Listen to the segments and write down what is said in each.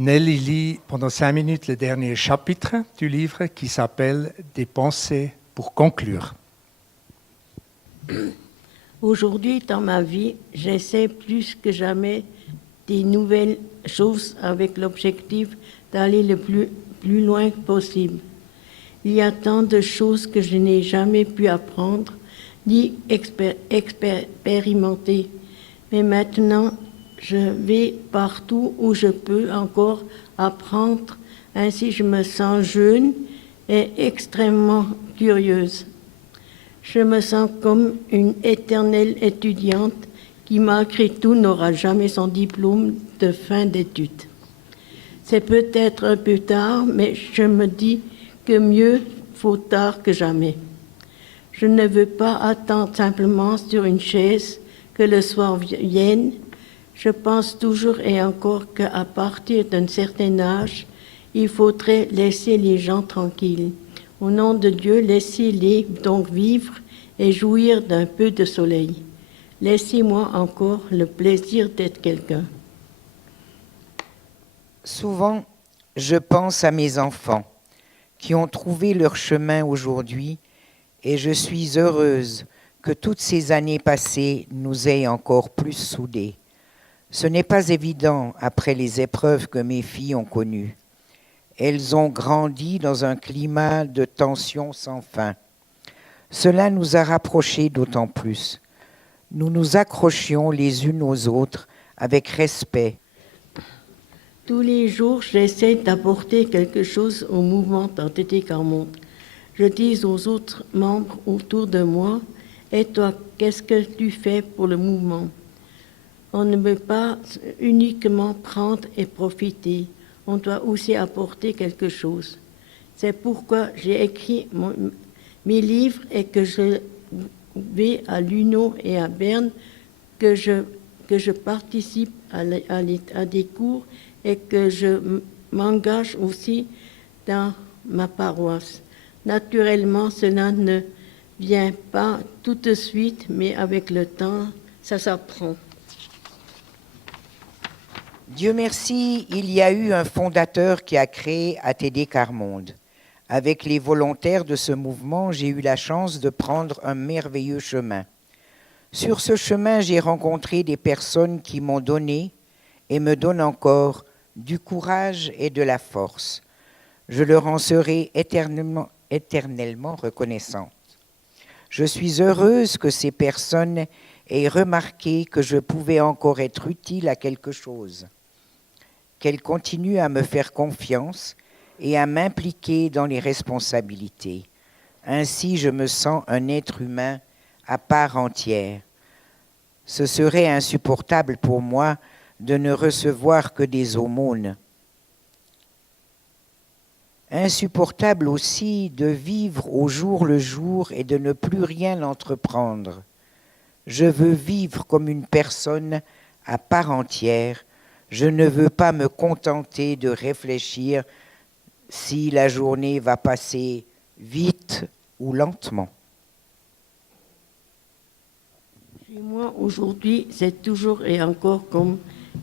Nelly lit pendant 5 minutes le dernier chapitre du livre qui s'appelle « Des pensées pour conclure ». Aujourd'hui, dans ma vie, j'essaie plus que jamais des nouvelles choses avec l'objectif d'aller le plus loin possible. Il y a tant de choses que je n'ai jamais pu apprendre ni expérimenter. Mais maintenant, je vais partout où je peux encore apprendre. Ainsi, je me sens jeune et extrêmement curieuse. Je me sens comme une éternelle étudiante qui, malgré tout, n'aura jamais son diplôme de fin d'études. C'est peut-être un peu tard, mais je me dis que mieux vaut tard que jamais. Je ne veux pas attendre simplement sur une chaise que le soir vienne. Je pense toujours et encore qu'à partir d'un certain âge, il faudrait laisser les gens tranquilles. Au nom de Dieu, laissez-les donc vivre et jouir d'un peu de soleil. Laissez-moi encore le plaisir d'être quelqu'un. Souvent, je pense à mes enfants qui ont trouvé leur chemin aujourd'hui et je suis heureuse que toutes ces années passées nous aient encore plus soudés. Ce n'est pas évident après les épreuves que mes filles ont connues. Elles ont grandi dans un climat de tension sans fin. Cela nous a rapprochés d'autant plus. Nous nous accrochions les unes aux autres avec respect. Tous les jours, j'essaie d'apporter quelque chose au mouvement d'Entité Carmonde. Je dis aux autres membres autour de moi, « Et toi, qu'est-ce que tu fais pour le mouvement ?» On ne peut pas uniquement prendre et profiter. On doit aussi apporter quelque chose. C'est pourquoi j'ai écrit mes livres et que je vais à l'UNO et à Berne, que je participe à des cours et que je m'engage aussi dans ma paroisse. Naturellement, cela ne vient pas tout de suite, mais avec le temps, ça s'apprend. Dieu merci, il y a eu un fondateur qui a créé ATD Carmonde. Avec les volontaires de ce mouvement, j'ai eu la chance de prendre un merveilleux chemin. Sur ce chemin, j'ai rencontré des personnes qui m'ont donné et me donnent encore du courage et de la force. Je leur en serai éternellement reconnaissante. Je suis heureuse que ces personnes aient remarqué que je pouvais encore être utile à quelque chose, qu'elles continuent à me faire confiance et à m'impliquer dans les responsabilités. Ainsi, je me sens un être humain à part entière. Ce serait insupportable pour moi de ne recevoir que des aumônes. Insupportable aussi de vivre au jour le jour et de ne plus rien entreprendre. Je veux vivre comme une personne à part entière. Je ne veux pas me contenter de réfléchir si la journée va passer vite ou lentement. Chez moi, aujourd'hui, c'est toujours et encore comme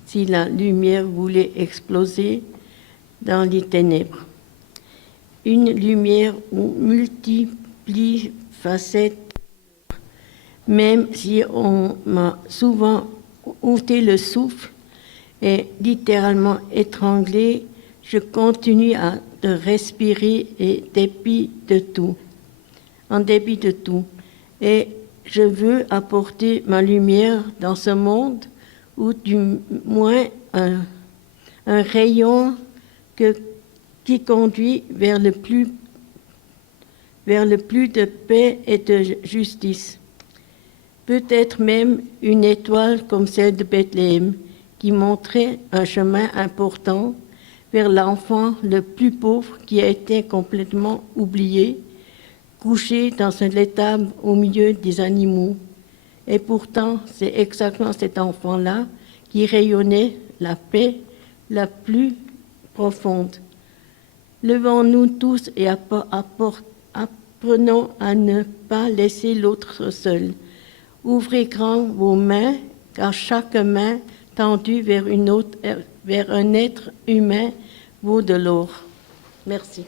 si la lumière voulait exploser dans les ténèbres. Une lumière où multiplie facettes. Même si on m'a souvent ôté le souffle et littéralement étranglé, je continue de respirer en dépit de tout. Et je veux apporter ma lumière dans ce monde ou du moins un rayon qui conduit vers le plus de paix et de justice. Peut-être même une étoile comme celle de Bethléem qui montrait un chemin important vers l'enfant le plus pauvre qui a été complètement oublié, couché dans un étable au milieu des animaux. Et pourtant, c'est exactement cet enfant-là qui rayonnait la paix la plus profonde. Levons-nous tous et apprenons à ne pas laisser l'autre seul. Ouvrez grand vos mains, car chaque main tendue vers une autre vers un être humain vaut de l'or. Merci.